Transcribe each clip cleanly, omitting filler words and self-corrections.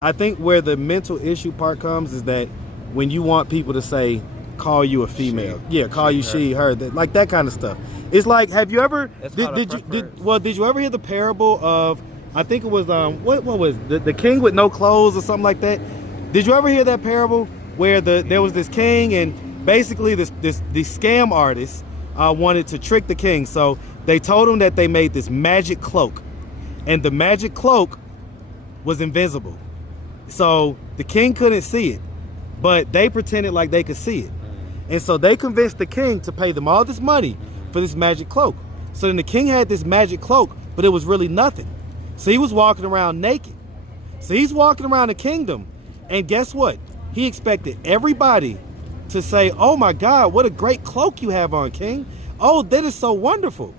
I think where the mental issue part comes is that when you want people to say, call you a female, call you she, her, like that kind of stuff. It's like, have you ever did you ever hear the parable of, I think it was what was the king with no clothes or something like that? Did you ever hear that parable where there was this king and basically these scam artists wanted to trick the king, so they told him that they made this magic cloak, and the magic cloak was invisible. So the king couldn't see it, but they pretended like they could see it. And so they convinced the king to pay them all this money for this magic cloak. So then the king had this magic cloak, but it was really nothing. So he was walking around naked. So he's walking around the kingdom, and guess what? He expected everybody to say, oh my God, what a great cloak you have on, king. Oh, that is so wonderful.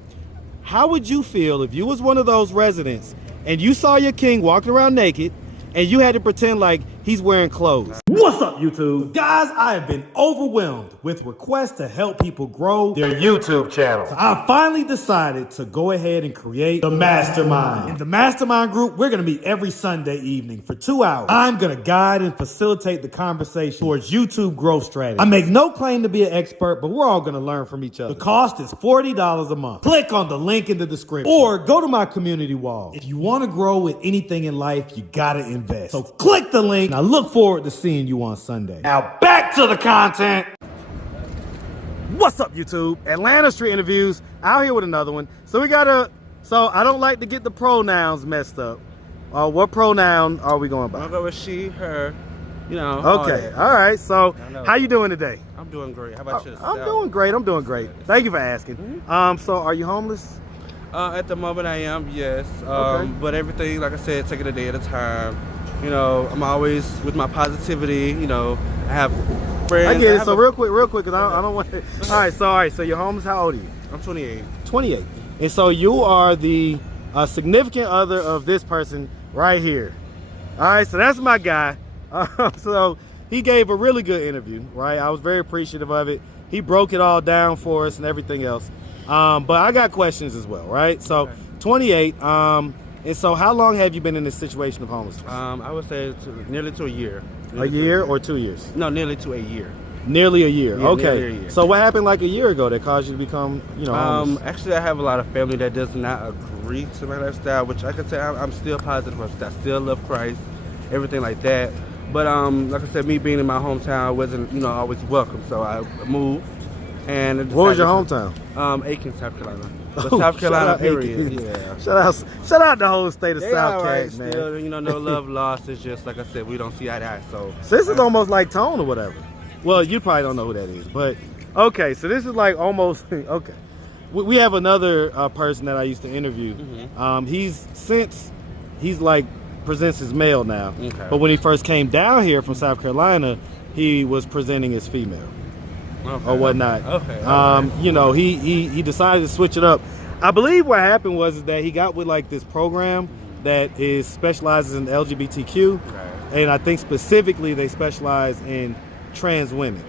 How would you feel if you was one of those residents and you saw your king walking around naked and you had to pretend like he's wearing clothes? What's up, YouTube? Guys, I have been overwhelmed with requests to help people grow their YouTube channel. So I finally decided to go ahead and create the Mastermind. In the Mastermind group, we're gonna meet every Sunday evening for 2 hours. I'm gonna guide and facilitate the conversation towards YouTube growth strategy. I make no claim to be an expert, but we're all gonna learn from each other. The cost is $40 a month. Click on the link in the description or go to my community wall. If you wanna grow with anything in life, you gotta invest. So click the link, and I look forward to seeing you on Sunday. Now back to the content. What's up, YouTube? Atlanta Street Interviews out here with another one. So I don't like to get the pronouns messed up. What pronoun are we going by? I'll go with she, her, you know. Okay, all right. So how you doing today? I'm doing great. How about yourself? I'm doing great. Thank you for asking. So are you homeless? At the moment I am, yes. Okay. But everything, like I said, take it a day at a time. You know, I'm always with my positivity. You know, I have friends. I get it. So real quick, because I don't want to. All right, so you're homeless. How old are you? I'm 28. 28. And so you are the significant other of this person right here. All right, so that's my guy. So he gave a really good interview, right? I was very appreciative of it. He broke it all down for us and everything else. But I got questions as well, right? So okay. 28. And so how long have you been in this situation of homelessness? I would say nearly to a year. A year or 2 years? No, nearly to a year. Nearly a year. Yeah, okay. Nearly a year. So what happened like a year ago that caused you to become, homeless? Actually, I have a lot of family that does not agree to my lifestyle, which I can say I'm still positive. I still love Christ, everything like that. But like I said, me being in my hometown wasn't, always welcome. So I moved. And what was your hometown? Aiken, South Carolina. The South Carolina period. Yeah. Shout out the whole state of South Carolina, man. Still, no love lost. It's just like I said, we don't see eye to eye. So this is almost like Tone or whatever. Well, you probably don't know who that is, but okay. So this is like almost okay. We have another person that I used to interview. Mm-hmm. He's like presents his male now, okay. But when he first came down here from South Carolina, he was presenting as female. Okay. Or whatnot. Okay. He decided to switch it up. I believe what happened was that he got with like this program that specializes in LGBTQ, okay. And I think specifically they specialize in trans women,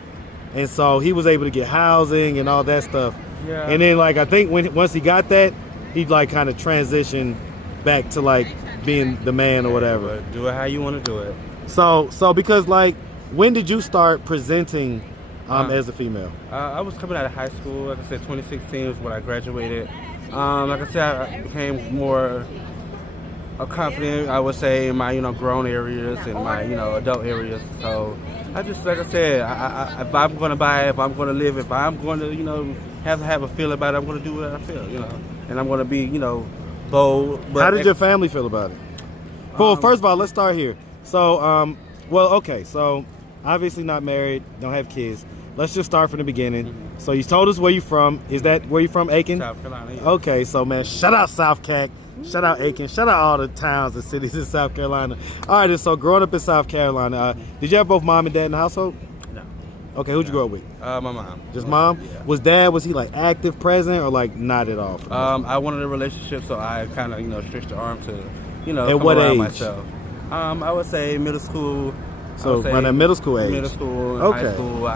and so he was able to get housing and all that stuff. Yeah. And then like I think once he got that, he like kind of transitioned back to like being the man or whatever. Do it how you want to do it. So because like when did you start presenting? As a female? I was coming out of high school. Like I said, 2016 was when I graduated. Like I said, I became more confident, I would say, in my, grown areas and my, adult areas. So I just, like I said, if I'm going to buy, if I'm going to live, if I'm going to, have a feel about it, I'm going to do what I feel, And I'm going to be, bold. But how did your family feel about it? Well, first of all, let's start here. So, okay, so obviously not married, don't have kids. Let's just start from the beginning. Mm-hmm. So you told us where you from. Is that where you from, Aiken? South Carolina. Yeah. Okay, so man, shout out South Cac, shout out Aiken, shout out all the towns and cities in South Carolina. All right, so growing up in South Carolina, did you have both mom and dad in the household? No. Okay, who'd you grow up with? My mom. Just mom? Yeah. Was he like active, present, or like not at all? I wanted a relationship, so I kind of, stretched the arm to, at come what around age? Myself. I would say middle school. So around that middle school age? Middle school, okay. High school.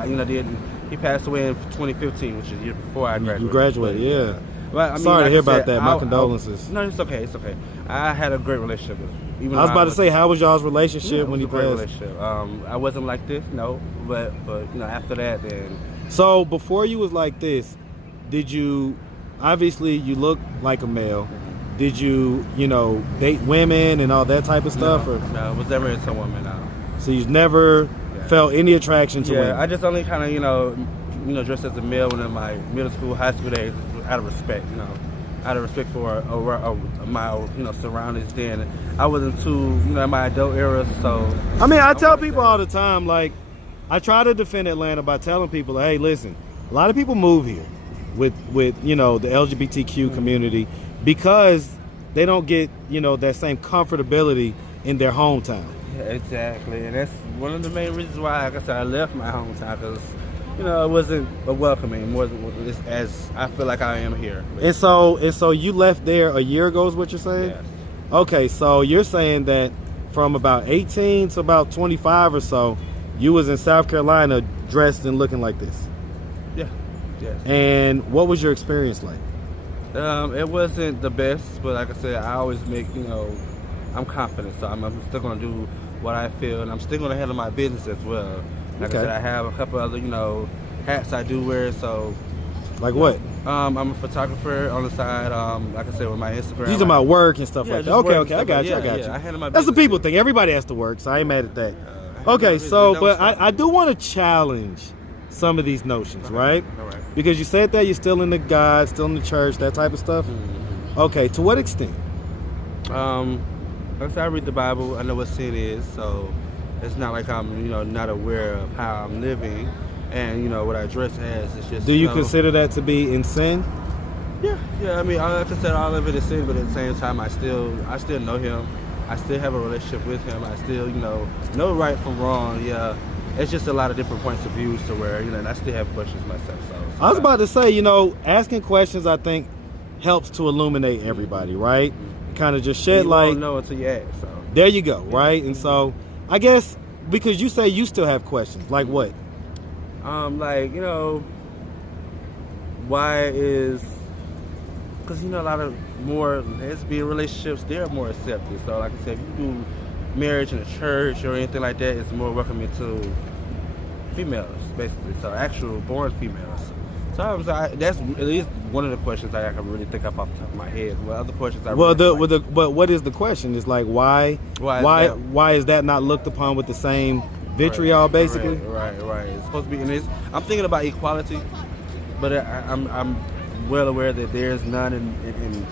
He passed away in 2015, which is the year before I graduated. You graduated, yeah. But, Sorry to hear about that. My condolences. No, it's okay. It's okay. I had a great relationship with, Even I was about to say, how was y'all's relationship when he passed? Relationship. I wasn't like this, no, but after that, then. So before you was like this, did you? Obviously, you look like a male. Did you, date women and all that type of stuff? No, I was never into women. No. So you've never felt any attraction to women? Yeah, I just only kind of, dressed as a male in my middle school, high school days, out of respect, out of respect for my, surroundings. Then I wasn't too, in my adult era. So I mean, I tell people all the time, like, I try to defend Atlanta by telling people, hey, listen, a lot of people move here with the LGBTQ community because they don't get, that same comfortability in their hometown. Yeah, exactly, and that's one of the main reasons why, like I said, I left my hometown, because it wasn't a welcoming more than as I feel like I am here. And so you left there a year ago, is what you're saying? Yes. Okay, so you're saying that from about 18 to about 25 or so, you was in South Carolina dressed and looking like this. Yeah. Yes. And what was your experience like? It wasn't the best, but like I said, I always make, I'm confident, so I'm still gonna do what I feel, and I'm still gonna handle my business as well. Like I said, I have a couple other, hats I do wear. So, like what? I'm a photographer on the side. Like I said, with my Instagram. You're talking about work and stuff like that. Okay, I got you. I handle my That's the business people thing. Everybody has to work, so I ain't mad at that. Okay, so but I do want to challenge some of these notions, right? All right. Because you said that you're still in the God, still in the church, that type of stuff. Mm-hmm. Okay, to what extent? Like I said, I read the Bible. I know what sin is, so it's not like I'm, not aware of how I'm living, and what I dress as. It's just. Do you consider that to be in sin? Yeah. I mean, like I said, all of it is sin, but at the same time, I still know Him. I still have a relationship with Him. I still, know right from wrong. Yeah. It's just a lot of different points of views to where, and I still have questions myself. So I was about to say, asking questions, I think, helps to illuminate everybody, right? Kind of just shed light. You don't know until you ask. So there you go, right? And so, I guess because you say you still have questions, like what? Why is? Because a lot of more lesbian relationships, they're more accepted. So, like I said, if you do marriage in a church or anything like that, it's more welcoming to females, basically. So actual born females. So that's at least one of the questions I can really think of off the top of my head. Well, other questions but what is the question? It's like why is that not looked upon with the same vitriol, basically? Right. It's supposed to be, and I'm thinking about equality, but I'm well aware that there's none in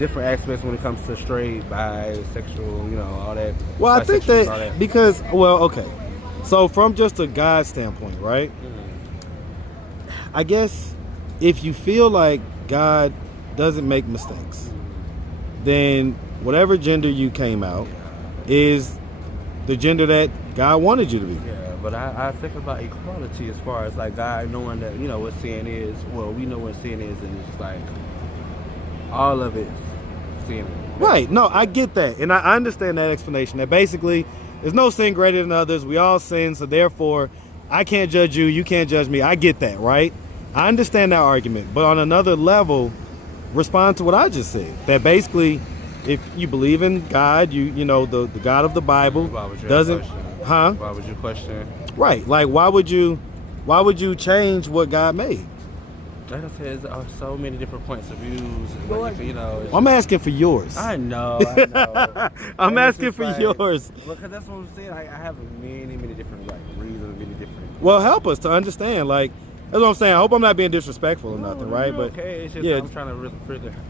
different aspects when it comes to straight, bisexual, all that. Well, I think that because, okay. So from just a God standpoint, right? Mm-hmm. I guess if you feel like God doesn't make mistakes, then whatever gender you came out is the gender that God wanted you to be. Yeah, but I think about equality as far as like God knowing that, what sin is. Well, we know what sin is, and it's like all of it. Right. No, I get that. And I understand that explanation. That basically, there's no sin greater than others. We all sin, so therefore, I can't judge you, you can't judge me. I get that, right? I understand that argument. But on another level, respond to what I just said. That basically, if you believe in God, the God of the Bible doesn't... Huh? Why would you question? Right. Like, why would you change what God made? Like I said, there are so many different points of views. I'm asking for yours. I know. I'm asking for yours. Because that's what I'm saying. I have many different reasons, many different. Well, help us to understand. Like, that's what I'm saying. I hope I'm not being disrespectful or nothing, right? But okay, it's just I'm trying to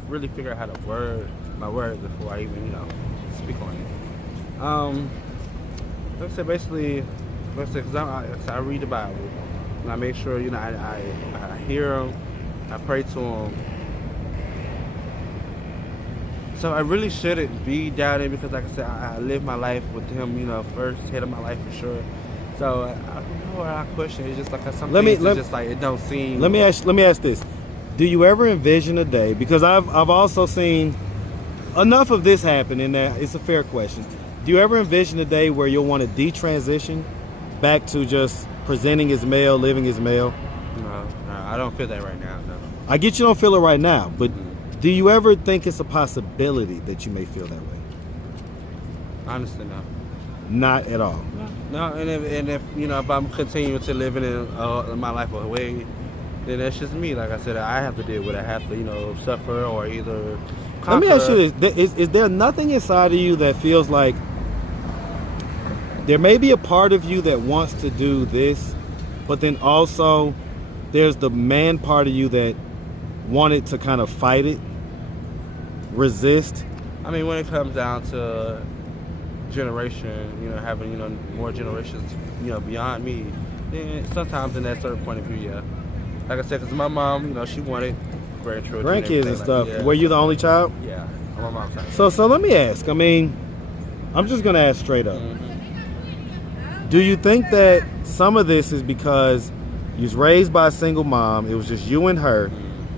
really figure out how to word my words before I even speak on it. Like I said, basically, because I read the Bible and I make sure I hear them. I pray to him. So I really shouldn't be doubting because, like I said, I live my life with him, first head of my life for sure. So I don't know what I question. It's just like some things it's just like it don't seem. Let me ask this: do you ever envision a day? Because I've also seen enough of this happen, and it's a fair question. Do you ever envision a day where you'll want to detransition back to just presenting as male, living as male? No, I don't feel that right now. No. I get you don't feel it right now, but do you ever think it's a possibility that you may feel that way? Honestly, no. Not at all. No, and if you know, if I'm continuing to live in my life away, then that's just me. Like I said, I have to deal with it. I have to, you know, suffer or either conquer. Let me ask you this: is there nothing inside of you that feels like there may be a part of you that wants to do this, but then also there's the man part of you that wanted to kind of fight it, resist? I mean, when it comes down to generation, you know, having, you know, more generations, you know, beyond me, then sometimes in that certain point of view, yeah. Like I said, because my mom, you know, she wanted grandchildren. Grandkids and stuff. Like, yeah. Were you the only child? Yeah, on my mom's side. So let me ask. I mean, I'm just going to ask straight up. Do you think that some of this is because you was raised by a single mom, it was just you and her,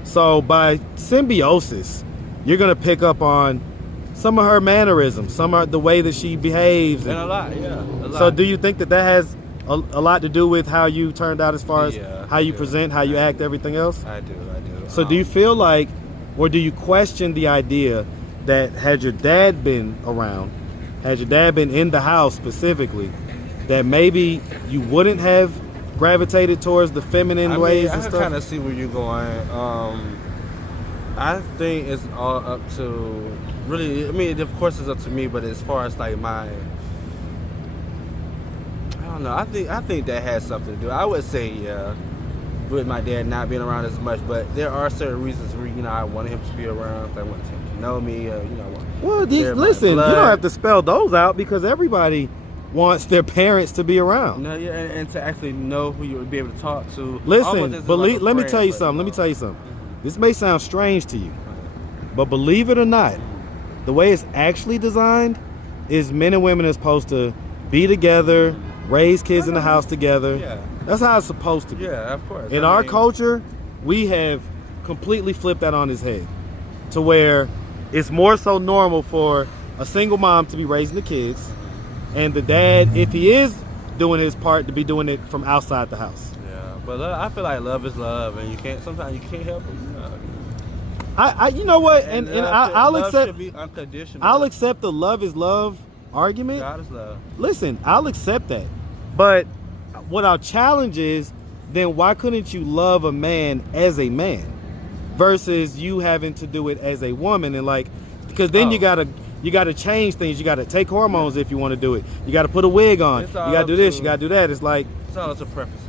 so by symbiosis, you're going to pick up on some of her mannerisms, some of the way that she behaves. And a lot, yeah. A lot. So do you think that has a lot to do with how you turned out as far as how you present, how you act, everything else? I do. So do you feel like, or do you question the idea that had your dad been around, had your dad been in the house specifically, that maybe you wouldn't have gravitated towards the feminine ways and stuff? I kind of see where you're going. I think it's all up to, really, I mean, of course it's up to me, but as far as like I don't know, I think that has something to do. I would say, yeah, with my dad not being around as much, but there are certain reasons where, you know, I wanted him to be around. I wanted him to know me, you know. Well, listen, you don't have to spell those out because everybody wants their parents to be around. No, yeah, and to actually know who you would be able to talk to. Listen, let me tell you something. This may sound strange to you, but believe it or not, the way it's actually designed is men and women are supposed to be together, raise kids in the house together. Yeah. That's how it's supposed to be. Yeah, of course. In our culture, we have completely flipped that on his head to where it's more so normal for a single mom to be raising the kids and the dad, if he is doing his part, to be doing it from outside the house. Yeah, but I feel like love is love, and sometimes you can't help it. You know what? And I'll accept. Should be unconditional. I'll accept the love is love argument. God is love. Listen, I'll accept that, but what our challenge is, then why couldn't you love a man as a man, versus you having to do it as a woman? And like, because then you gotta change things. You gotta take hormones if you want to do it. You gotta put a wig on. You gotta do this. You gotta do that. It's like, it's all to preferences.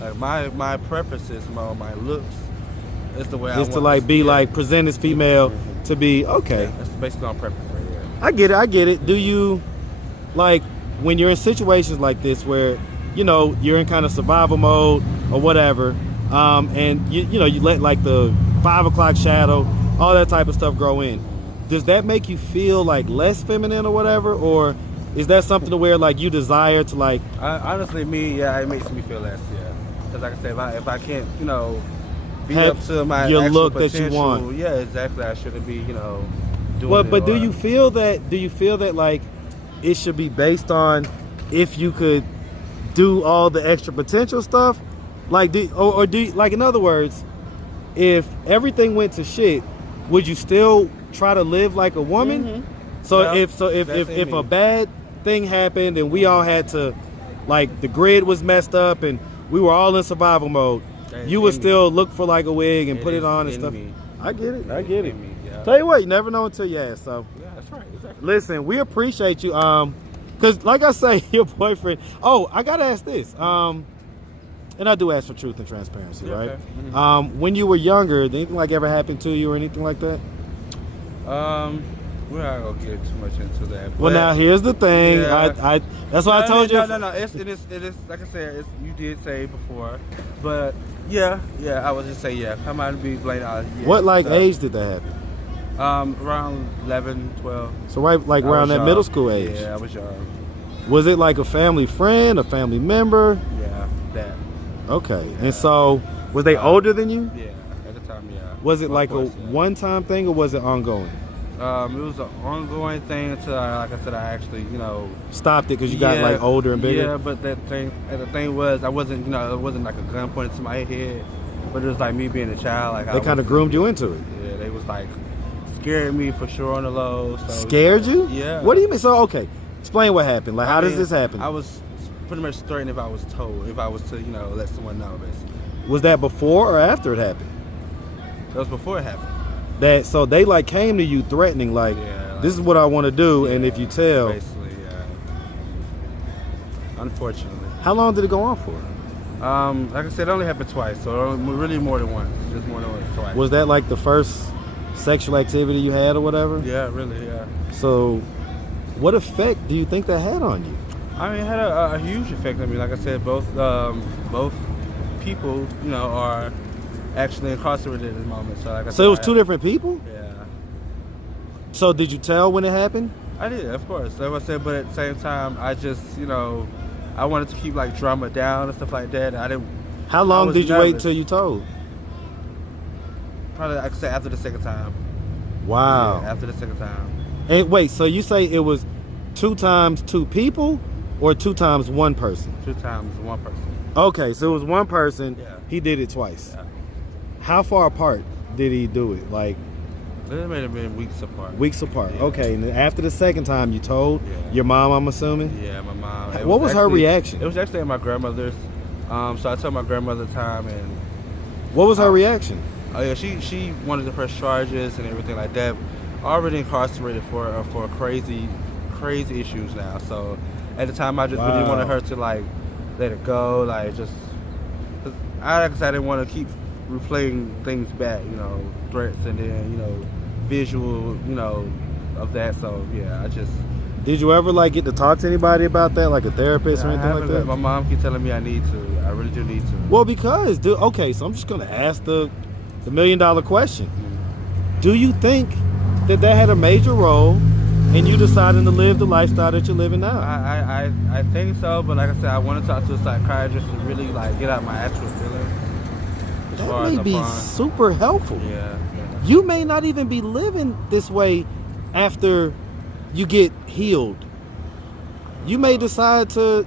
Like my preferences, my looks. It's the way I want to like be like present as female to be okay. Yeah, it's basically on preference right here. I get it. Do you, like, when you're in situations like this where, you know, you're in kind of survival mode or whatever, and you know, you let like the 5 o'clock shadow, all that type of stuff grow in, does that make you feel like less feminine or whatever, or is that something to where like you desire to like? Honestly, it makes me feel less. Yeah, because like I said, if I can't, you know, be up to my your actual look potential, that you want. Yeah, exactly. I shouldn't be, you know, doing well, it. But do you feel that like it should be based on if you could do all the extra potential stuff, like or do you, like, in other words, if everything went to shit, would you still try to live like a woman? Mm-hmm. So yeah, if a bad thing happened and we all had to, like, the grid was messed up and we were all in survival mode, you would still look for like a wig and put it on and stuff. I get it. Yeah. Tell you what, you never know until you ask. So yeah, that's right. Exactly. Listen, we appreciate you. Cause like I say, your boyfriend. Oh, I gotta ask this. And I do ask for truth and transparency, right? Okay. Mm-hmm. When you were younger, did anything like ever happen to you or anything like that? We're not gonna get too much into that. Well, now here's the thing. Yeah. That's why I told you. No. It is. Like I said, you did say before, but yeah. I would just say yeah. Come out and be blamed out. Yeah, what age did that happen? Around 11, 12. So right, around that middle school age. Yeah, I was young. Was it like a family friend, a family member? Yeah, that. Okay, yeah. And so was they older than you? Yeah, at the time, yeah. Was it like a one-time thing or was it ongoing? It was an ongoing thing until, like I said, I actually, you know, stopped it because you got like older and bigger. Yeah, but the thing was, I wasn't, you know, it wasn't like a gun pointed to my head, but it was like me being a child. Like they kind of groomed you into it. Yeah, they was like scared me for sure on the low. So, Scared you? Yeah. What do you mean? So okay, explain what happened. Like, how does this happen? I was pretty much threatened if I was told, if I was to, let someone know, basically. Was that before or after it happened? That was before it happened. So they like came to you threatening, like, this is what I want to do, and if you tell. Basically, yeah. Unfortunately. How long did it go on for? Like I said, it only happened twice, so really more than once. Just more than once, twice. Was that like the first sexual activity you had or whatever? Yeah, really, yeah. So, what effect do you think that had on you? I mean, it had a huge effect on me. Like I said, both people, are actually incarcerated at the moment. So, like I said, it was two different people? Yeah. So, did you tell when it happened? I did, of course. Like I said, but at the same time, I just, I wanted to keep like drama down and stuff like that. I didn't. How long did you wait till you told? Probably, like I said, after the second time. Wow. Yeah, after the second time. And wait, so you say it was 2 times 2 people, or 2 times 1 person? 2 times 1 person. Okay, so it was 1 person. Yeah. He did it twice. Yeah. How far apart did he do it? Like, it may have been weeks apart. Weeks apart. Yeah. Okay, and after the second time, you told your mom, I'm assuming? Yeah, my mom. What was her reaction? It was actually at my grandmother's. So I told my grandmother the time, and what was her reaction? Oh yeah, she wanted to press charges and everything like that. Already incarcerated for crazy issues now. So at the time, I just really wanted her to like let it go, like just. I didn't want to keep replaying things back, threats and then visual, of that. So yeah, I just. Did you ever like get to talk to anybody about that, like a therapist or anything like that? My mom keeps telling me I need to. I really do need to. Well, because okay, so I'm just gonna ask the $1 million question. Do you think that had a major role in you deciding to live the lifestyle that you're living now? I think so, but like I said, I want to talk to a psychiatrist and really like get out my actual feelings. That may be super helpful. Yeah. You may not even be living this way after you get healed. You may decide to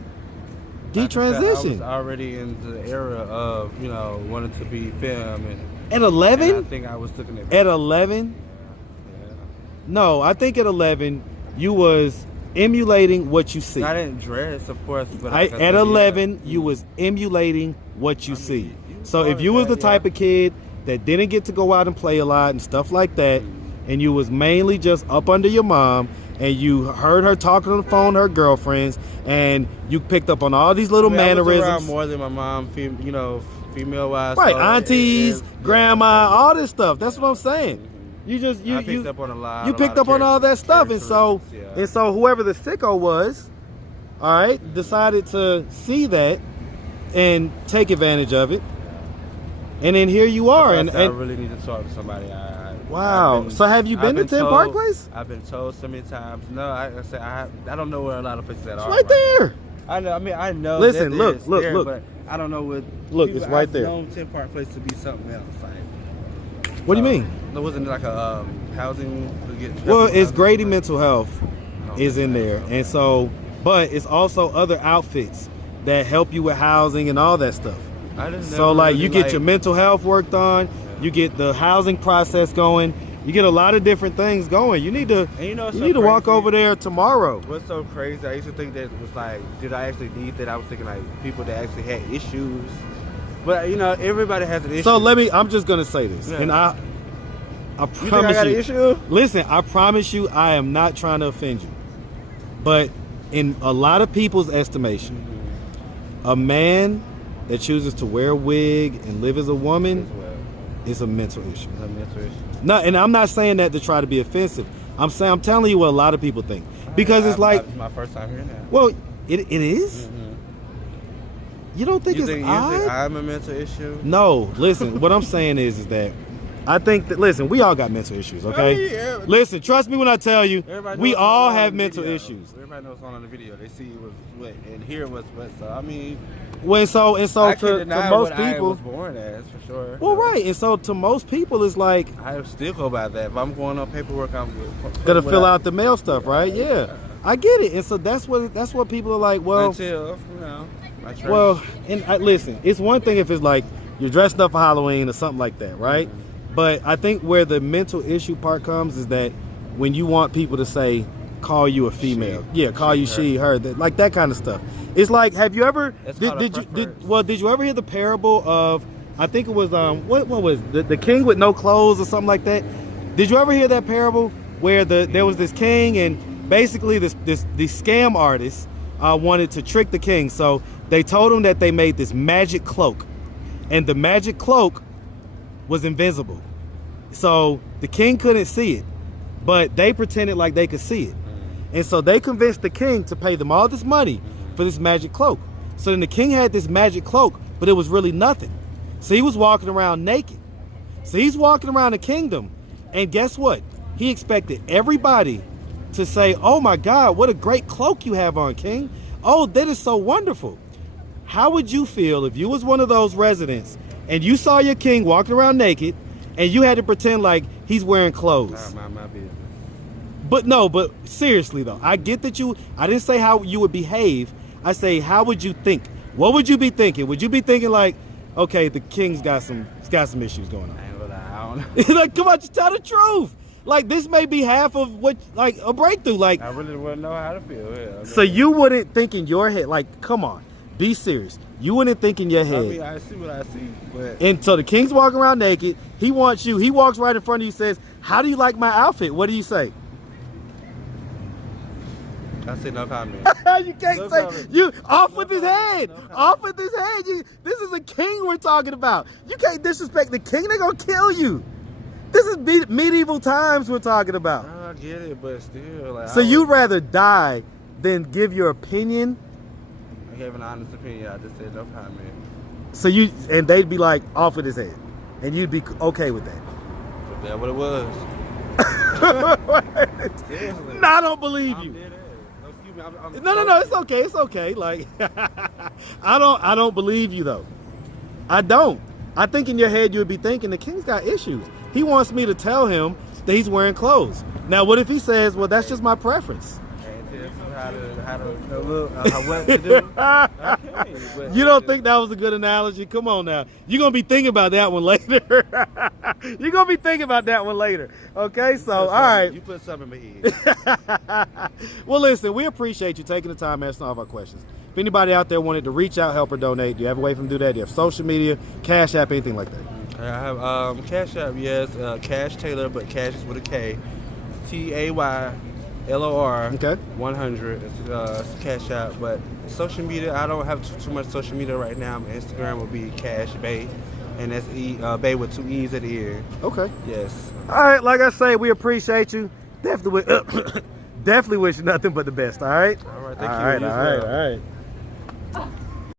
detransition. I was already in the era of, wanting to be femme. At 11? I think I was looking at. At 11? Yeah. No, I think at 11 you was emulating what you see. I didn't dress, of course, but at 11 you was emulating what you see. So if you was the type of kid that didn't get to go out and play a lot and stuff like that, and you was mainly just up under your mom, and you heard her talking on the phone to her girlfriends, and you picked up on all these little mannerisms. I was around more than my mom, female-wise. Right, so aunties, grandma, all this stuff. That's what I'm saying. You picked up on a lot. You picked up on all that stuff, and so whoever the sicko was, all right, decided to see that and take advantage of it. And then here you are. I really need to talk to somebody. Wow. So have you been to 10 Park Place? I've been told so many times. No, I don't know where a lot of places are. It's right there. I know. I mean, I know. Listen, look. But I don't know what. Look, it's right there. I've known 10 Park Place to be something else. Like, what do you mean? There wasn't like a housing. Well, it's Grady Mental Health is in there, and so, but it's also other outfits that help you with housing and all that stuff. So like you get your mental health worked on, you get the housing process going, you get a lot of different things going. You need to walk over there tomorrow. What's so crazy? I used to think that it was like, did I actually need that? I was thinking like people that actually had issues, but everybody has an issue. So I'm just gonna say this, and I promise you. Think I got an issue? Listen, I promise you, I am not trying to offend you, but in a lot of people's estimation, a man that chooses to wear a wig and live as a woman is a mental issue. It's a mental issue. No, and I'm not saying that to try to be offensive. I'm telling you what a lot of people think. Because it's like... It's my first time hearing that. Well, it is? Mm-hmm. You don't think it's odd? You think I'm a mental issue? No, listen, what I'm saying is that I think that, listen, we all got mental issues, okay? Yeah. Listen, trust me when I tell you, we all have mental issues. Everybody knows on the video. They see what's what and hear what's what. So, I mean... Well, so to most people... I was born as, for sure. Well, right. And so to most people, it's like... I still go by that. If I'm going on paperwork, I'm gonna fill out the mail stuff, right? Yeah. I get it. And so that's what people are like, well... Until, well, and listen, it's one thing if it's like you're dressed up for Halloween or something like that, right? But I think where the mental issue part comes is that when you want people to say, call you a female, call you she, her, like that kind of stuff. It's like, have you ever did you ever hear the parable of, I think it was what was the king with no clothes or something like that? Did you ever hear that parable where there was this king and basically this scam artist wanted to trick the king, so they told him that they made this magic cloak, and the magic cloak was invisible, so the king couldn't see it, but they pretended like they could see it, and so they convinced the king to pay them all this money for this magic cloak. So then the king had this magic cloak, but it was really nothing. So he was walking around naked. So he's walking around the kingdom, and guess what? He expected everybody to say, oh my God, what a great cloak you have on, king. Oh, that is so wonderful. How would you feel if you was one of those residents and you saw your king walking around naked and you had to pretend like he's wearing clothes? Not my business. But seriously though, I get that I didn't say how you would behave. I say, how would you think? What would you be thinking? Would you be thinking like, okay, the king's got some issues going on? I ain't gonna lie, I don't know. Like, come on, just tell the truth. Like, this may be half of what, like, a breakthrough. Like, I really wouldn't know how to feel. Yeah, so you wouldn't think in your head, like, come on, be serious. You wouldn't think in your head. I mean, I see what I see, but. And so the king's walking around naked. He wants you. He walks right in front of you, says, how do you like my outfit? What do you say? I say no comment. You can't say comment. You off with his head. Off with his head. This is a king we're talking about. You can't disrespect the king. They're gonna kill you. This is medieval times we're talking about. I get it, but still, like. So you'd rather die than give your opinion? I gave an honest opinion. I just said no comment. So and they'd be like off with his head, and you'd be okay with that? Is that what it was? Seriously. No, I don't believe you. No, it's okay. It's okay. Like, I don't believe you though. I don't. I think in your head you would be thinking the king's got issues. He wants me to tell him that he's wearing clothes. Now, what if he says, well, that's just my preference? What to do. Okay, you don't think that was a good analogy? Come on now. You're going to be thinking about that one later. You're going to be thinking about that one later. Okay, so, all right. You put something in my head. Well, listen, we appreciate you taking the time answering all of our questions. If anybody out there wanted to reach out, help, or donate, do you have a way for them to do that? Do you have social media, Cash App, anything like that? I have Cash App, yes. Cash Taylor, but Cash is with a K. TAYLOR. Okay. 100. It's Cash App, but social media, I don't have too much social media right now. My Instagram will be Cash Bay, and that's Bay with 2 E's at the end. Okay. Yes. All right, like I say, we appreciate you. Definitely wish you nothing but the best. All right. All right. Thank you. All right.